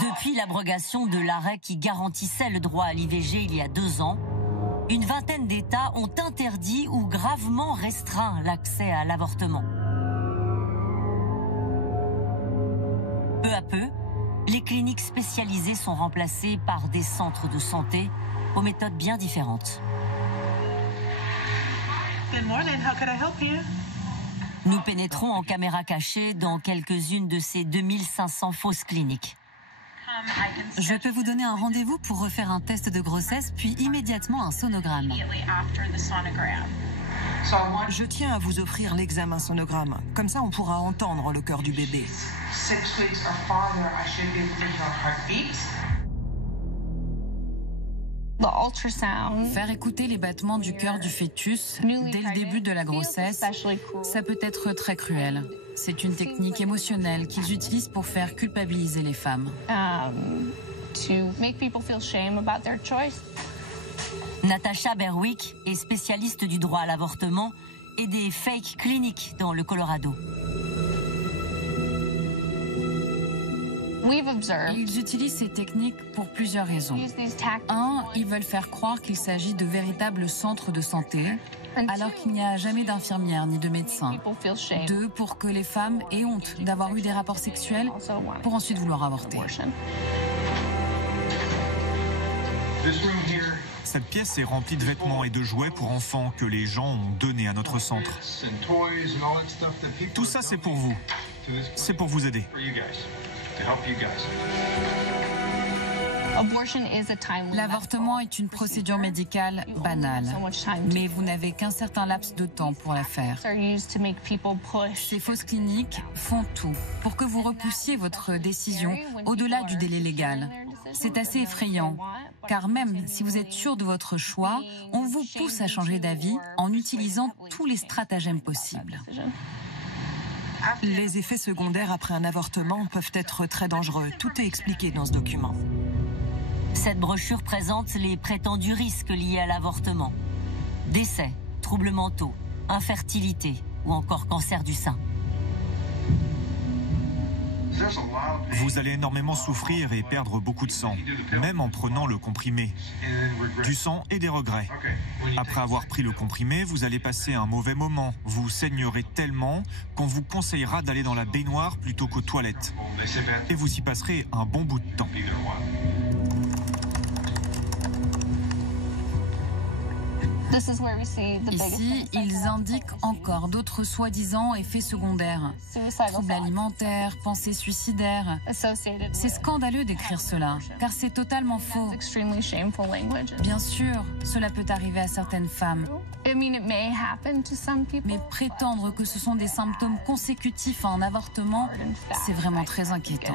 Depuis l'abrogation de l'arrêt qui garantissait le droit à l'IVG il y a 2 ans, une vingtaine d'États ont interdit ou gravement restreint l'accès à l'avortement. Peu à peu, les cliniques spécialisées sont remplacées par des centres de santé aux méthodes bien différentes. Good morning, how could I help you? Nous pénétrons en caméra cachée dans quelques-unes de ces 2500 fausses cliniques. Je peux vous donner un rendez-vous pour refaire un test de grossesse, puis immédiatement un sonogramme. Je tiens à vous offrir l'examen sonogramme. Comme ça, on pourra entendre le cœur du bébé. Faire écouter les battements du cœur du fœtus dès le début de la grossesse, ça peut être très cruel. C'est une technique émotionnelle qu'ils utilisent pour faire culpabiliser les femmes. Natasha Berwick est spécialiste du droit à l'avortement et des fake cliniques dans le Colorado. Ils utilisent ces techniques pour plusieurs raisons. 1, ils veulent faire croire qu'il s'agit de véritables centres de santé, alors qu'il n'y a jamais d'infirmière ni de médecin. 2, pour que les femmes aient honte d'avoir eu des rapports sexuels pour ensuite vouloir avorter. Cette pièce est remplie de vêtements et de jouets pour enfants que les gens ont donnés à notre centre. Tout ça, c'est pour vous. C'est pour vous aider. L'avortement est une procédure médicale banale, mais vous n'avez qu'un certain laps de temps pour la faire. Ces fausses cliniques font tout pour que vous repoussiez votre décision au-delà du délai légal. C'est assez effrayant, car même si vous êtes sûr de votre choix, on vous pousse à changer d'avis en utilisant tous les stratagèmes possibles. Les effets secondaires après un avortement peuvent être très dangereux. Tout est expliqué dans ce document. Cette brochure présente les prétendus risques liés à l'avortement. Décès, troubles mentaux, infertilité ou encore cancer du sein. Vous allez énormément souffrir et perdre beaucoup de sang, même en prenant le comprimé. Du sang et des regrets. Après avoir pris le comprimé, vous allez passer un mauvais moment. Vous saignerez tellement qu'on vous conseillera d'aller dans la baignoire plutôt qu'aux toilettes. Et vous y passerez un bon bout de temps. Ici, ils indiquent encore d'autres soi-disant effets secondaires. Troubles alimentaires, pensées suicidaires. C'est scandaleux d'écrire cela, car c'est totalement faux. Bien sûr, cela peut arriver à certaines femmes. Mais prétendre que ce sont des symptômes consécutifs à un avortement, c'est vraiment très inquiétant.